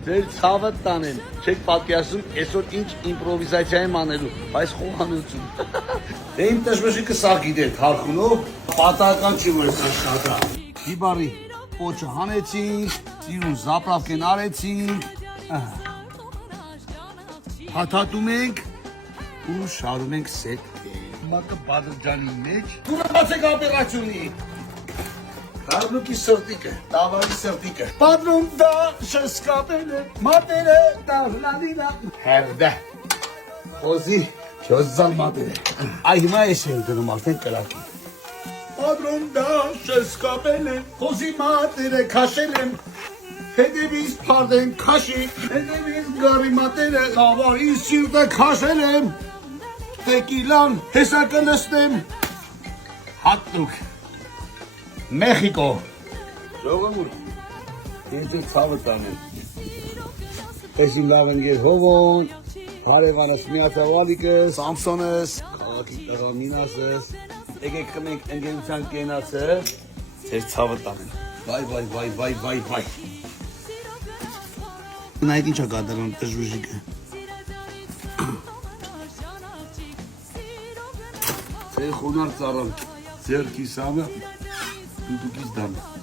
Ձեր ցավը տանեմ։ Չեք պատկերացնում այսօր ինչ իմպրովիզացիա եմ անելու, բայց խոհանություն։ Դե իմ տժվժիկը սա գիտեք, հարխունով պատահական չի որ ես աշխատա։ Դիբարի պոչը հանեցինք, ծիրուն զապրավկեն արեցինք, հաթաթում ենք ու շարում ենք սետքել։ Մակը բադրջանի մեջ, կուրացեք ապերացյունի։ Կարնուկի սրտիկը, տավարի սրտիկը։ Պատրում դա շսկապել է, մատերը տավլանիլա։ Հերդը, խոզի, չոզզալ մատերը։ Այ հիմա ես եմ դնում արդեն կրակի։ Պատրում դա շսկապել է, խոզի մատերը քաշել եմ։ Հետևից պարդեն քաշի, հետևից գարի մատերը, տավարի սիրտը քաշել եմ։ Տեկիլան հեսա կլստեմ։ Հատուկ։ Մեխիկո։ Ժողովուրդ, ինձ ցավը տանեմ։ Էսի լավ են գեր հովոն, հարևանս միացավալիկս, Սամսոնս, քաղաքի տղա Մինասս, եկեք խմենք ընկերության կենացը, ձեր ցավը տանեմ։ Վայ։ Նայեք ինչա կատարում տժվժիկը։ Ձեր խոնար ծառան, ձեր կիսամը, դուդուկից դանը։